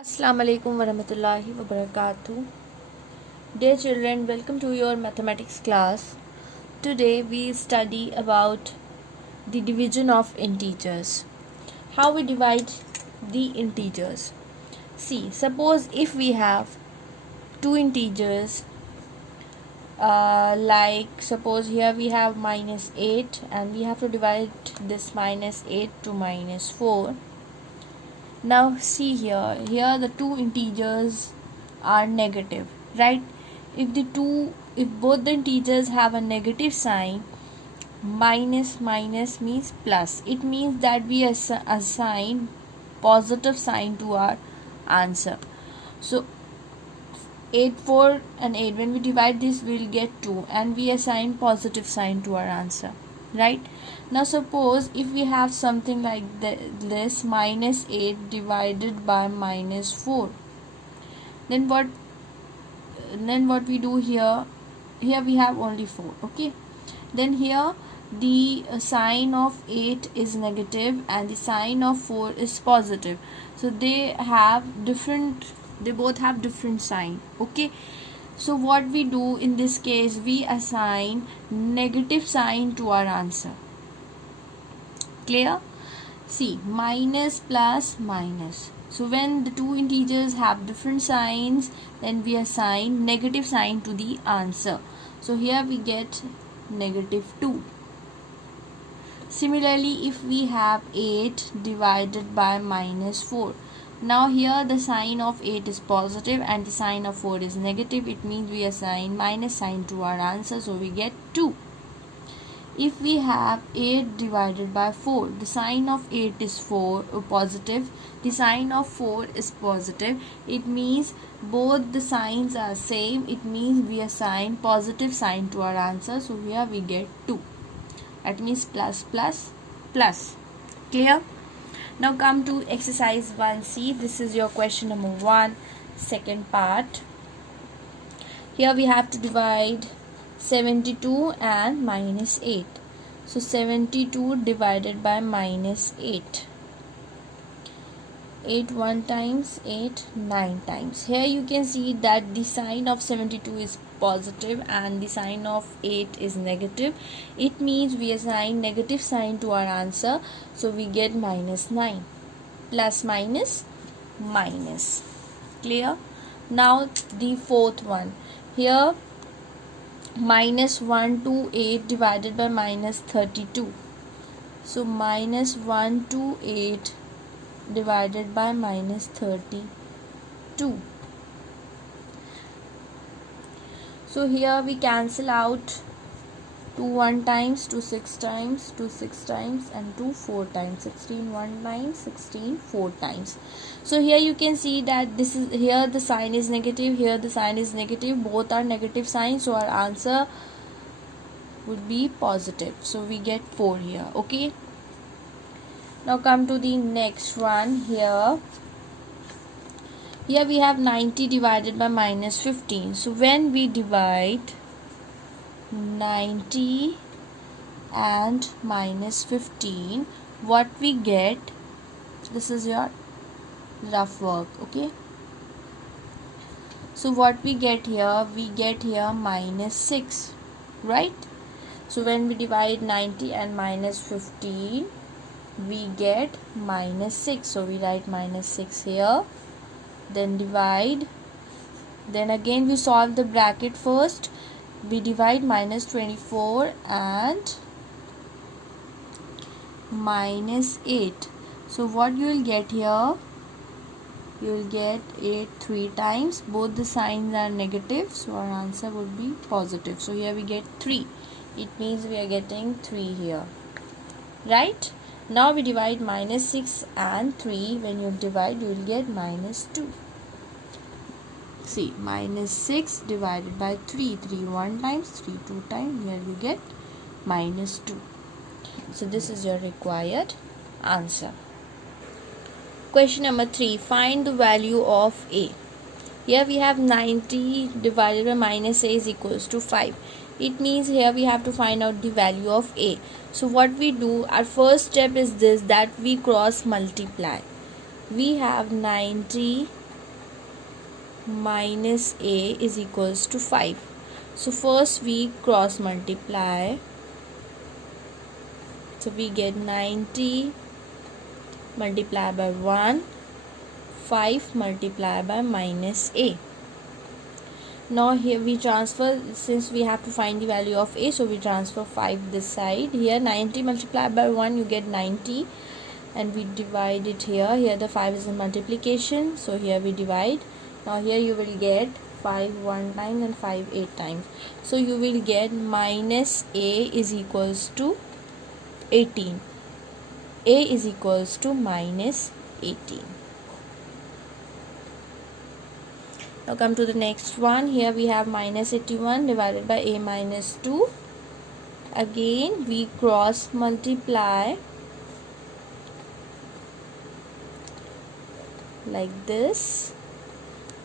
Assalamu alaikum warahmatullahi wabarakatuh. Dear children, welcome to your mathematics class. Today we study about the division of integers. How we divide the integers. See, suppose if we have two integers, like suppose here we have minus 8 and we have to divide this minus 8 to minus 4. Now see here the two integers are negative, right? If both the integers have a negative sign, minus means plus. It means that we assign positive sign to our answer. So 8, 4 and 8, when we divide this we'll get 2 and we assign positive sign to our answer, right? Now suppose if we have something like this, minus 8 divided by minus 4, then what we do here we have only 4, okay? Then here the sign of 8 is negative and the sign of 4 is positive, so they both have different sign, okay? So what we do in this case, we assign negative sign to our answer. Clear? See, minus plus minus. So when the two integers have different signs, then we assign negative sign to the answer. So here we get negative 2. Similarly, if we have 8 divided by minus 4. Now here the sign of 8 is positive and the sign of 4 is negative. It means we assign minus sign to our answer, so we get 2. If we have 8 divided by 4, the sign of 8 is positive, the sign of 4 is positive. It means both the signs are same. It means we assign positive sign to our answer, so here we get 2. That means plus plus plus. Clear? Now come to exercise 1C. This is your question number 1, second part. Here we have to divide 72 and minus 8. So 72 divided by minus 8. 8 1 times, 8 9 times. Here you can see that the sign of 72 is positive and the sign of 8 is negative. It means we assign negative sign to our answer, so we get minus 9. Plus minus minus. Clear? Now the fourth one. Here minus 1 to 8 divided by minus 32. So minus 1 to 8 divided by minus 32. So here we cancel out 2 1 times, 2 6 times, 2 6 times and 2 4 times. 16 1 times, 16 4 times. So here you can see that this is, here the sign is negative, here the sign is negative, both are negative signs, so our answer would be positive, so we get 4 here, okay? Now come to the next one. Here we have 90 divided by minus 15. So when we divide 90 and minus 15, what we get, this is your rough work, okay? So what we get here minus 6, right? So when we divide 90 and minus 15, we get minus 6, so we write minus 6 here, then divide, then again we solve the bracket first. We divide minus 24 and minus 8. So what you will get here, you will get 8 3 times. Both the signs are negative, so our answer would be positive. So here we get 3. It means we are getting 3 here, right? Now we divide minus 6 and 3. When you divide, you will get minus 2. See, minus 6 divided by 3. 3 1 times, 3 2 times. Here we get minus 2. So this is your required answer. Question number 3. Find the value of A. Here we have 90 divided by minus A is equals to 5. It means here we have to find out the value of A. So what we do, our first step is this, that we cross multiply. We have 90 minus a is equals to 5. So first we cross multiply. So we get 90 multiplied by 1, 5 multiplied by minus a. Now here we transfer, since we have to find the value of a, so we transfer 5 this side. Here 90 multiplied by 1, you get 90, and we divide it here. Here the 5 is in multiplication, so here we divide. Now here you will get 5 1 time and 5 8 times. So you will get minus a is equals to 18. A is equals to minus 18. Now come to the next one. Here we have minus 81 divided by a minus 2. Again we cross multiply like this.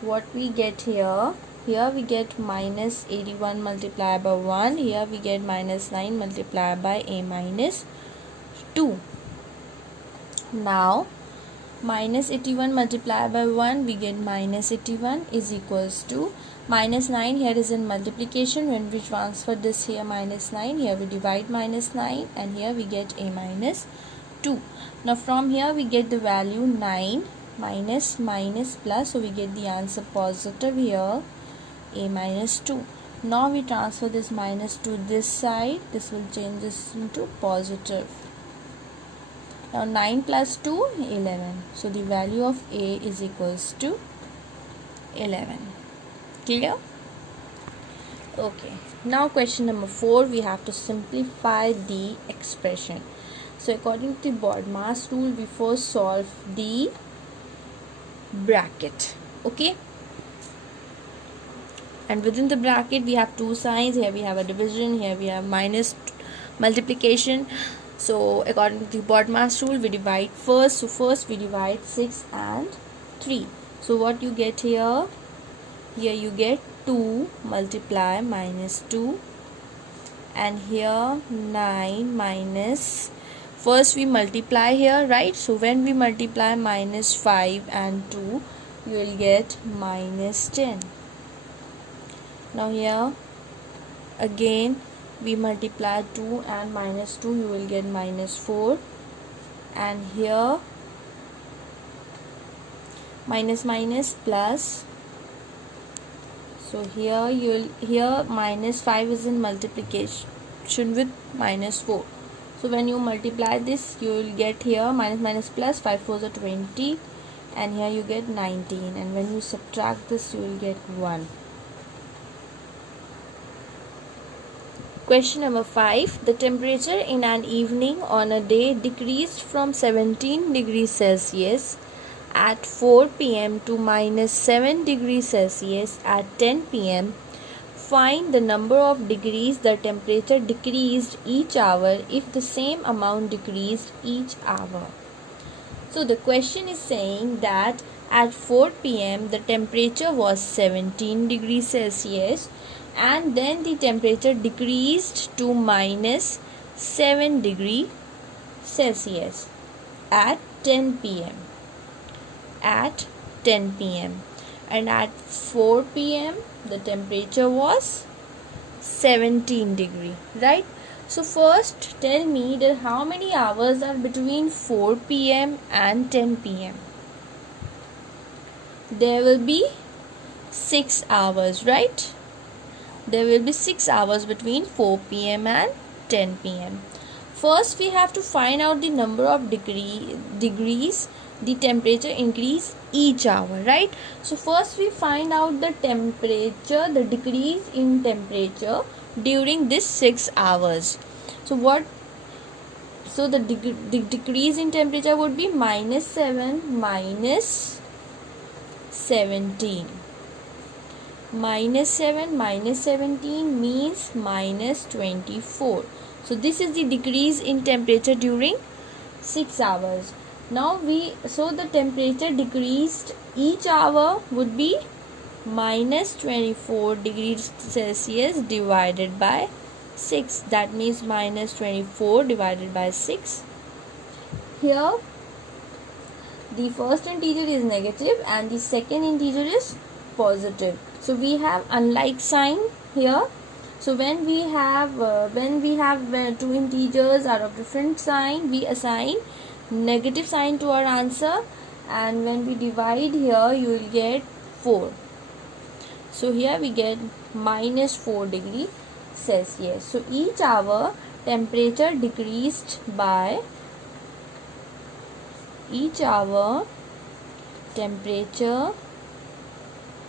What we get here? Here we get minus 81 multiplied by 1. Here we get minus 9 multiplied by a minus 2. Now minus 81 multiplied by 1, we get minus 81 is equals to minus 9. Here is in multiplication. When we transfer this here minus 9, here we divide minus 9, and here we get a minus 2. Now from here we get the value 9 minus minus plus, so we get the answer positive here, a minus 2. Now we transfer this minus to this side. This will change this into positive. Now 9 plus 2, 11. So the value of a is equals to 11. Clear? Okay. Now question number 4, we have to simplify the expression. So according to the BODMAS rule, we first solve the bracket. Okay. And within the bracket we have two signs. Here we have a division. Here we have minus multiplication. So according to the BODMAS rule, we divide first. So first we divide 6 and 3. So what you get here? Here you get 2 multiply minus 2. And here 9 minus. First we multiply here, right? So when we multiply minus 5 and 2, you will get minus 10. Now here again we multiply 2 and minus 2, you will get minus 4. And here minus minus plus. So here you will, here minus 5 is in multiplication with minus 4. So when you multiply this, you will get here minus minus plus, 5 4s are 20, and here you get 19. And when you subtract this, you will get 1. Question number 5. The temperature in an evening on a day decreased from 17 degrees Celsius at 4 p.m. to minus 7 degrees Celsius at 10 p.m. Find the number of degrees the temperature decreased each hour if the same amount decreased each hour. So the question is saying that at 4 p.m. the temperature was 17 degrees Celsius, and then the temperature decreased to minus 7 degrees Celsius at 10 p.m. At 10 p.m. and at 4 p.m. the temperature was 17 degree, right? So first tell me that how many hours are between 4 p.m. and 10 p.m. There will be 6 hours, right? There will be 6 hours between 4 p.m. and 10 p.m. First we have to find out the number of degrees the temperature increase each hour, right? So first we find out the temperature, the decrease in temperature during this 6 hours. So the decrease in temperature would be minus 7 minus 17. Minus 7 minus 17 means minus 24. So this is the decrease in temperature during 6 hours. Now the temperature decreased each hour would be minus 24 degrees Celsius divided by 6. That means minus 24 divided by 6. Here the first integer is negative and the second integer is positive. So we have unlike sign here. So when we have two integers are of different sign, we assign negative sign to our answer, and when we divide here you will get 4. So here we get minus 4 degree Celsius. So each hour temperature decreased by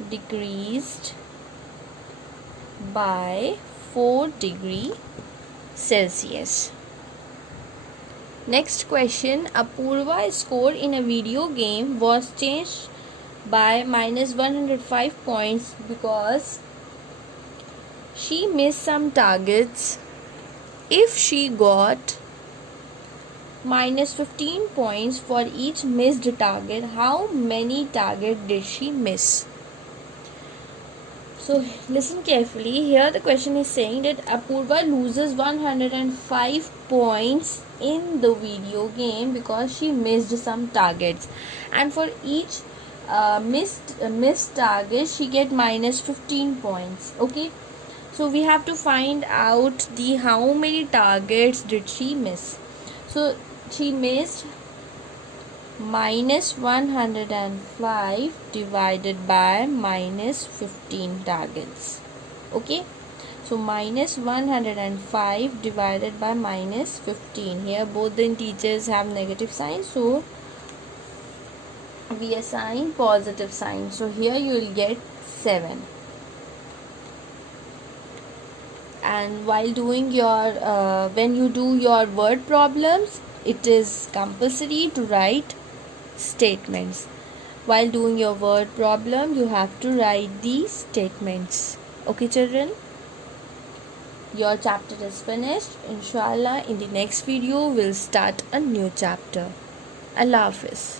decreased by 4 degree Celsius. Next question, Apurva's score in a video game was changed by minus 105 points because she missed some targets. If she got minus 15 points for each missed target, how many targets did she miss? So listen carefully. Here the question is saying that Apurva loses 105 points in the video game because she missed some targets, and for each missed target she get minus 15 points. Okay, so we have to find out the how many targets did she miss. So she missed minus 105 divided by minus 15 targets. Okay, so minus 105 divided by minus 15. Here both the integers have negative sign, so we assign positive sign. So here you will get 7. And while doing your when you do your word problems, it is compulsory to write statements. While doing your word problem, you have to write these statements. Okay children, your chapter is finished. Inshallah in the next video we'll start a new chapter. Allah Hafiz.